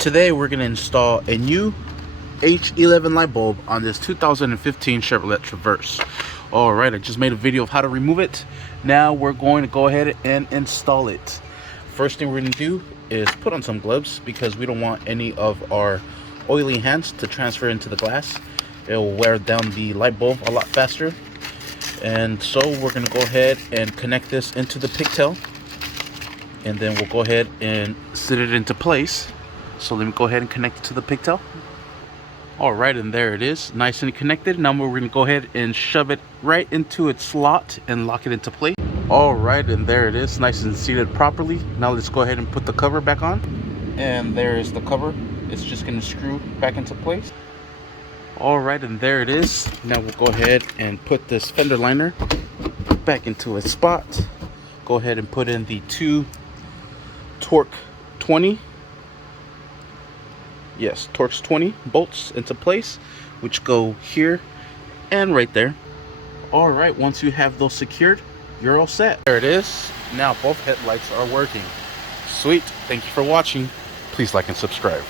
Today we're going to install a new H11 light bulb on this 2015 Chevrolet Traverse. Alright, I just made a video of how to remove it. Now we're going to go ahead and install it. First thing we're going to do is put on some gloves because we don't want any of our oily hands to transfer into the glass. It will wear down the light bulb a lot faster. And so we're going to go ahead and connect this into the pigtail. And then we'll go ahead and sit it into place. So let me go ahead and connect it to the pigtail. Alright, and there it is, nice and connected. Now we're going to go ahead and shove it right into its slot and lock it into place. Alright, and there it is, nice and seated properly. Now let's go ahead and put the cover back on. And there is the cover. It's just going to screw back into place. Alright, and there it is. Now we'll go ahead and put this fender liner back into its spot. Go ahead and put in the two Torx 20 bolts into place, which go here and right there. All right, once you have those secured, you're all set. There it is. Now both headlights are working. Sweet. Thank you for watching. Please like and subscribe.